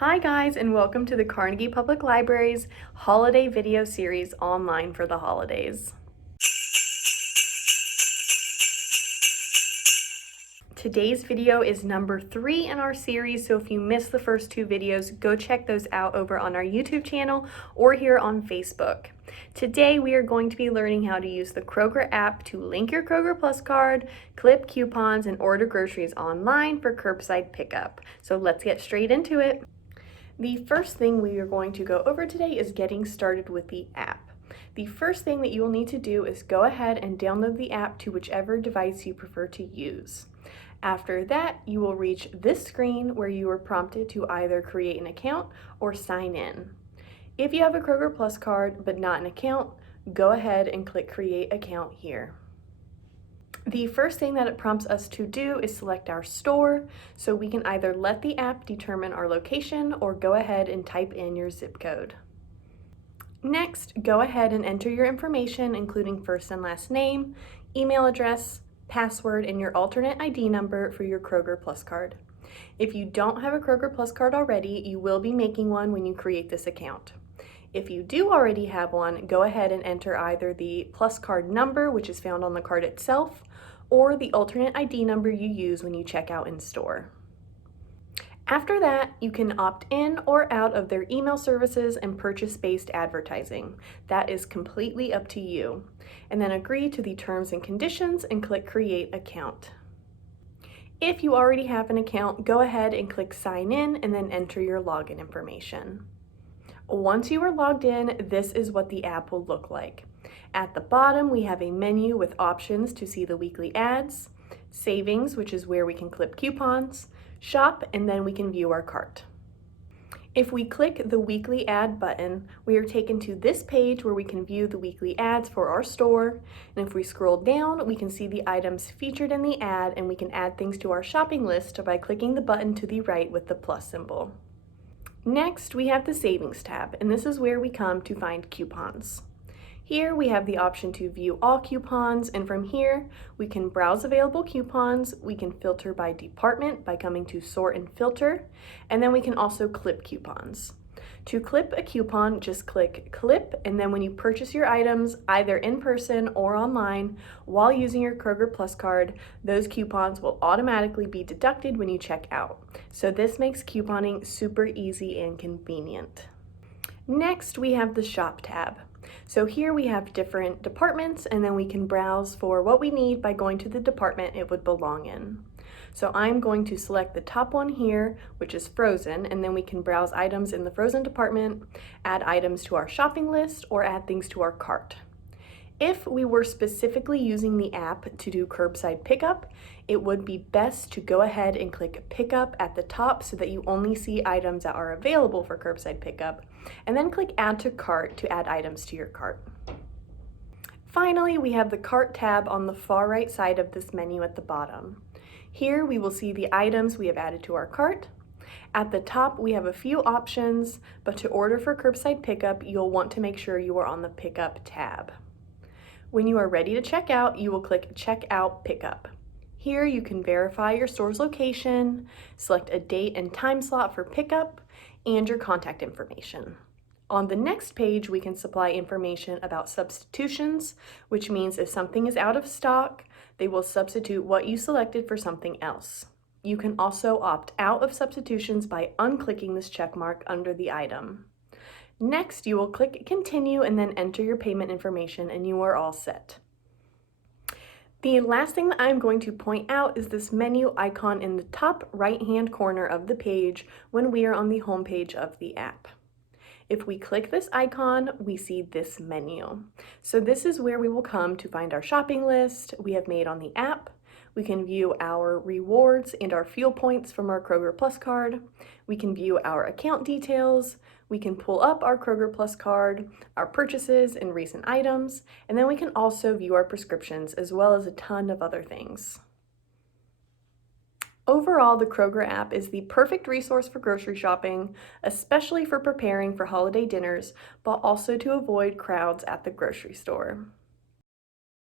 Hi guys, and welcome to the Carnegie Public Library's holiday video series online for the holidays. Today's video is number 3 in our series, so if you missed the first 2 videos, go check those out over on our YouTube channel or here on Facebook. Today we are going to be learning how to use the Kroger app to link your Kroger Plus card, clip coupons, and order groceries online for curbside pickup. So let's get straight into it. The first thing we are going to go over today is getting started with the app. The first thing that you will need to do is go ahead and download the app to whichever device you prefer to use. After that, you will reach this screen where you are prompted to either create an account or sign in. If you have a Kroger Plus card but not an account, go ahead and click Create Account here. The first thing that it prompts us to do is select our store, so we can either let the app determine our location or go ahead and type in your zip code. Next, go ahead and enter your information, including first and last name, email address, password, and your alternate ID number for your Kroger Plus card. If you don't have a Kroger Plus card already, you will be making one when you create this account. If you do already have one, go ahead and enter either the Plus card number, which is found on the card itself, or the alternate ID number you use when you check out in store. After that, you can opt in or out of their email services and purchase-based advertising. That is completely up to you. And then agree to the terms and conditions and click Create Account. If you already have an account, go ahead and click Sign In and then enter your login information. Once you are logged in, this is what the app will look like. At the bottom, we have a menu with options to see the weekly ads, savings, which is where we can clip coupons, shop, and then we can view our cart. If we click the weekly ad button, we are taken to this page where we can view the weekly ads for our store. And if we scroll down, we can see the items featured in the ad, and we can add things to our shopping list by clicking the button to the right with the plus symbol. Next, we have the Savings tab, and this is where we come to find coupons. Here we have the option to view all coupons, and from here we can browse available coupons, we can filter by department by coming to Sort and Filter, and then we can also clip coupons. To clip a coupon, just click Clip, and then when you purchase your items, either in person or online, while using your Kroger Plus card, those coupons will automatically be deducted when you check out. So this makes couponing super easy and convenient. Next, we have the Shop tab. So here we have different departments, and then we can browse for what we need by going to the department it would belong in. So I'm going to select the top one here, which is frozen, and then we can browse items in the frozen department, add items to our shopping list, or add things to our cart. If we were specifically using the app to do curbside pickup, it would be best to go ahead and click Pickup at the top so that you only see items that are available for curbside pickup, and then click Add to Cart to add items to your cart. Finally, we have the Cart tab on the far right side of this menu at the bottom. Here we will see the items we have added to our cart. At the top, we have a few options, but to order for curbside pickup, you'll want to make sure you are on the Pickup tab. When you are ready to check out, you will click Check Out Pickup. Here you can verify your store's location, select a date and time slot for pickup, and your contact information. On the next page, we can supply information about substitutions, which means if something is out of stock, they will substitute what you selected for something else. You can also opt out of substitutions by unclicking this check mark under the item. Next, you will click Continue and then enter your payment information, and you are all set. The last thing that I'm going to point out is this menu icon in the top right-hand corner of the page when we are on the home page of the app. If we click this icon, we see this menu. So this is where we will come to find our shopping list we have made on the app. We can view our rewards and our fuel points from our Kroger Plus card. We can view our account details. We can pull up our Kroger Plus card, our purchases and recent items, and then we can also view our prescriptions as well as a ton of other things. Overall, the Kroger app is the perfect resource for grocery shopping, especially for preparing for holiday dinners, but also to avoid crowds at the grocery store.